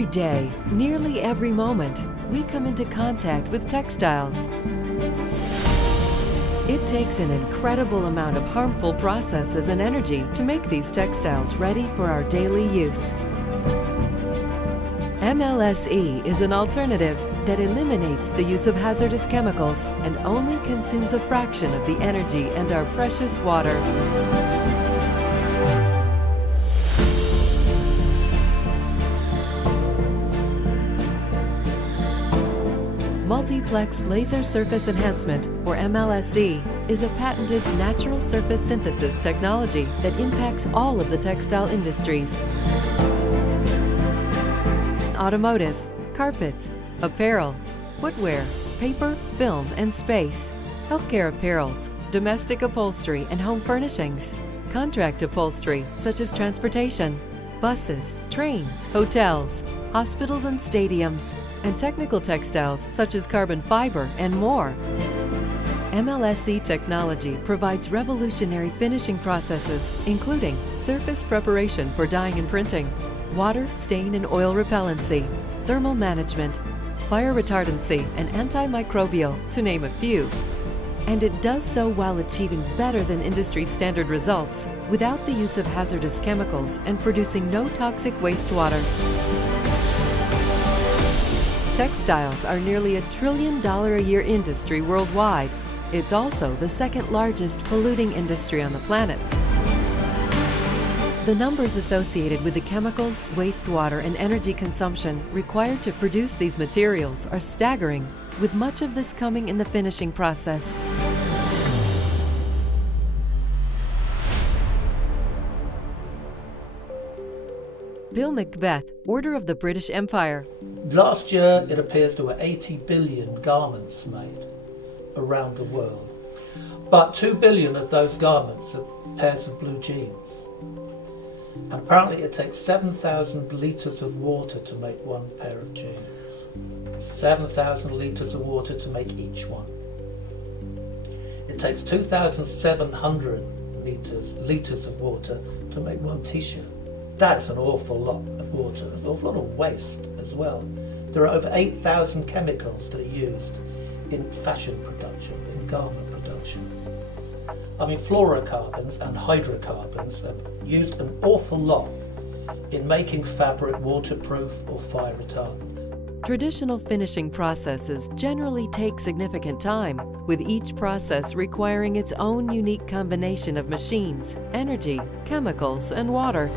Every day, nearly every moment, we come into contact with textiles. It takes an incredible amount of harmful processes and energy to make these textiles ready for our daily use. MLSE is an alternative that eliminates the use of hazardous chemicals and only consumes a fraction of the energy and our precious water. Multiplexed Laser Surface Enhancement, or MLSE, is a patented natural surface synthesis technology that impacts all of the textile industries. Automotive, carpets, apparel, footwear, paper, film, and space, healthcare apparels, domestic upholstery and home furnishings, contract upholstery such as transportation, buses, trains, hotels, hospitals and stadiums, and technical textiles such as carbon fiber and more. MLSE technology provides revolutionary finishing processes, including surface preparation for dyeing and printing, water, stain and oil repellency, thermal management, fire retardancy, and anti-microbial, to name a few. And it does so while achieving better than industry standard results without the use of hazardous chemicals and producing no toxic wastewater. Textiles are nearly $1 trillion a year industry worldwide. It's also the second largest polluting industry on the planet. The numbers associated with the chemicals, wastewater, and energy consumption required to produce these materials are staggering, with much of this coming in the finishing process. Bill Macbeth, Order of the British Empire. Last year, it appears there were 80 billion garments made around the world. But 2 billion of those garments are pairs of blue jeans. And apparently it takes 7,000 litres of water to make one pair of jeans. 7,000 litres of water to make each one. It takes 2,700 litres of water to make one t-shirt. That's an awful lot of water, an awful lot of waste as well. There are over 8,000 chemicals that are used in fashion production, in garment production. I mean, fluorocarbons and hydrocarbons are used an awful lot in making fabric waterproof or fire retardant. Traditional finishing processes generally take significant time, with each process requiring its own unique combination of machines, energy, chemicals, and water.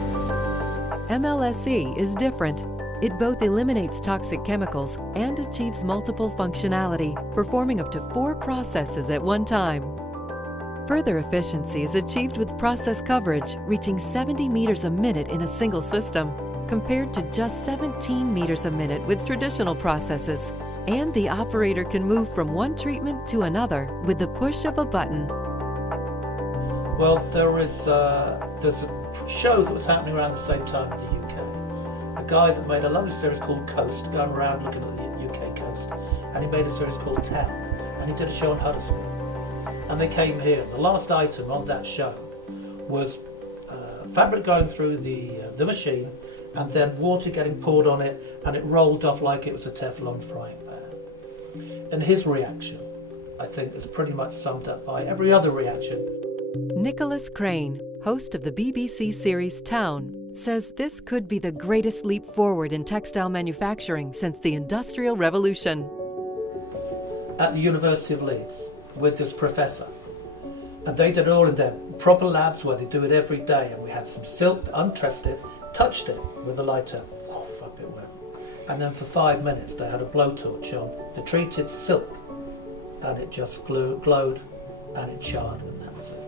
MLSE is different. It both eliminates toxic chemicals and achieves multiple functionality, performing up to 4 processes at one time. Further efficiency is achieved with process coverage reaching 70 meters a minute in a single system, compared to just 17 meters a minute with traditional processes. And the operator can move from one treatment to another with the push of a button. Well, there's a show that was happening around the same time in the UK. A guy that made a lovely series called Coast, going around looking at the UK coast, and he made a series called Town, and he did a show on Huddersfield. And they came here. The last item on that show was fabric going through the machine, and then water getting poured on it, and it rolled off like it was a Teflon frying pan. And his reaction, I think, is pretty much summed up by every other reaction. Nicholas Crane, host of the BBC series Town, says this could be the greatest leap forward in textile manufacturing since the Industrial Revolution. At the University of Leeds, with this professor, and they did it all in their proper labs where they do it every day, and we had some silk, untrussed it, touched it with a lighter, whoof, up it went. And then for 5 minutes they had a blowtorch on the treated silk, and it just glowed and it charred, and that was it.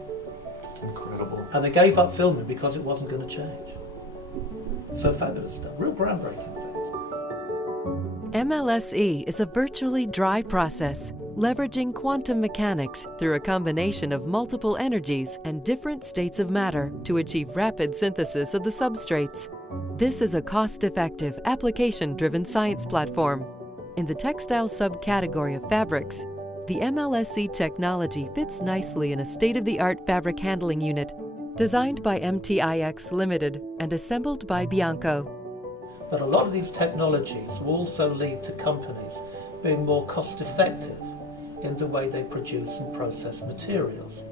Incredible. And they gave up filming because it wasn't going to change. So fabulous stuff, real groundbreaking things. MLSE is a virtually dry process, leveraging quantum mechanics through a combination of multiple energies and different states of matter to achieve rapid synthesis of the substrates. This is a cost-effective, application-driven science platform. In the textile subcategory of fabrics, the MLSE technology fits nicely in a state-of-the-art fabric handling unit designed by MTiX Limited and assembled by Bianco. But a lot of these technologies will also lead to companies being more cost effective in the way they produce and process materials,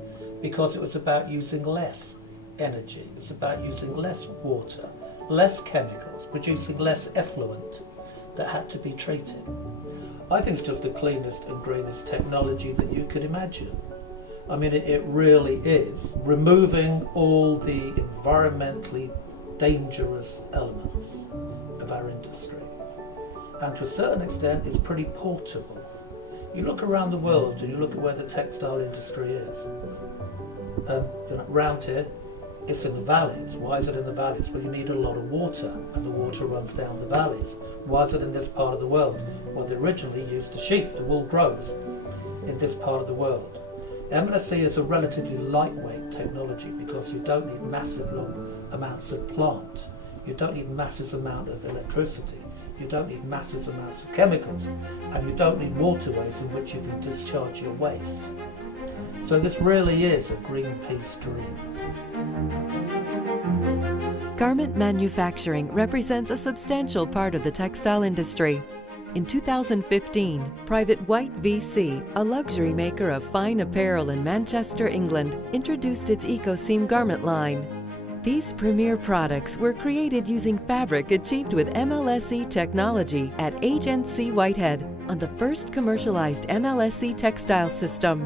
because it was about using less energy, it was about using less water, less chemicals, producing less effluent that had to be treated. I think it's just the cleanest and greenest technology that you could imagine. I mean, it really is removing all the environmentally dangerous elements of our industry. And to a certain extent, it's pretty portable. You look around the world and you look at where the textile industry is. Around here, it's in the valleys. Why is it in the valleys? Well, you need a lot of water, and the water runs down the valleys. Why is it in this part of the world? Well, they originally used the sheep. The wool grows in this part of the world. MLSE is a relatively lightweight technology because you don't need massive amounts of plant. You don't need massive amount of electricity. You don't need massive amounts of chemicals, and you don't need waterways in which you can discharge your waste. So this really is a Greenpeace dream. Garment manufacturing represents a substantial part of the textile industry. In 2015, Private White VC, a luxury maker of fine apparel in Manchester, England, introduced its EcoSeam garment line. These premier products were created using fabric achieved with MLSE technology at HNC Whitehead on the first commercialized MLSE textile system.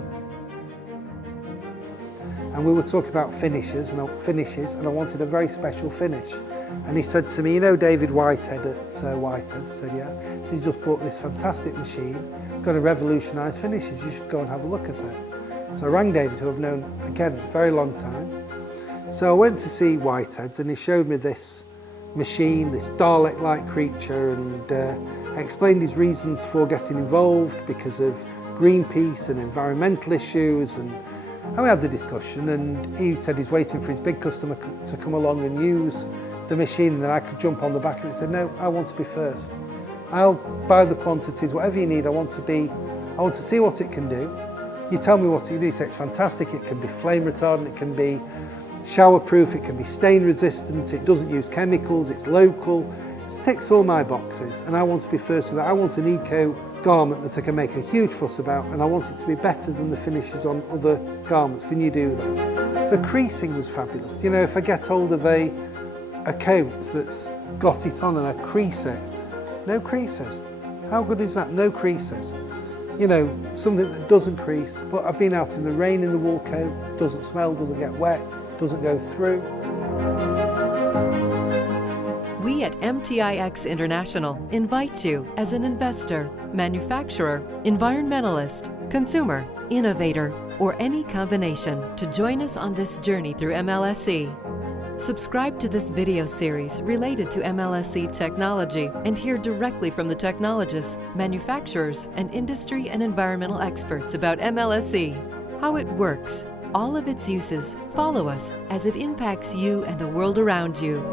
And we were talking about finishes, and I wanted a very special finish. And he said to me, you know David Whitehead at Whitehead? I said, yeah. So he just bought this fantastic machine. It's going to revolutionise finishes. You should go and have a look at it. So I rang David, who I've known, again, a very long time. So I went to see Whitehead's, and he showed me this machine, this Dalek-like creature, and explained his reasons for getting involved because of Greenpeace and environmental issues. And we had the discussion, and he said he's waiting for his big customer to come along and use the machine, and then I could jump on the back of it. He said, no, I want to be first. I'll buy the quantities, whatever you need. I want to see what it can do. You tell me what it can do. He said, it's fantastic. It can be flame retardant, it can be shower proof, it can be stain resistant, it doesn't use chemicals, it's local. It ticks all my boxes, and I want to be first with that. I want an eco garment that I can make a huge fuss about, and I want it to be better than the finishes on other garments. Can you do that? The creasing was fabulous. You know, if I get hold of a coat that's got it on and I crease it, no creases. How good is that? No creases. You know, something that doesn't crease, but I've been out in the rain in the wool coat, doesn't smell, doesn't get wet, doesn't go through. We at MTiX International invite you as an investor, manufacturer, environmentalist, consumer, innovator, or any combination to join us on this journey through MLSE. Subscribe to this video series related to MLSE technology and hear directly from the technologists, manufacturers, and industry and environmental experts about MLSE, how it works, all of its uses. Follow us as it impacts you and the world around you.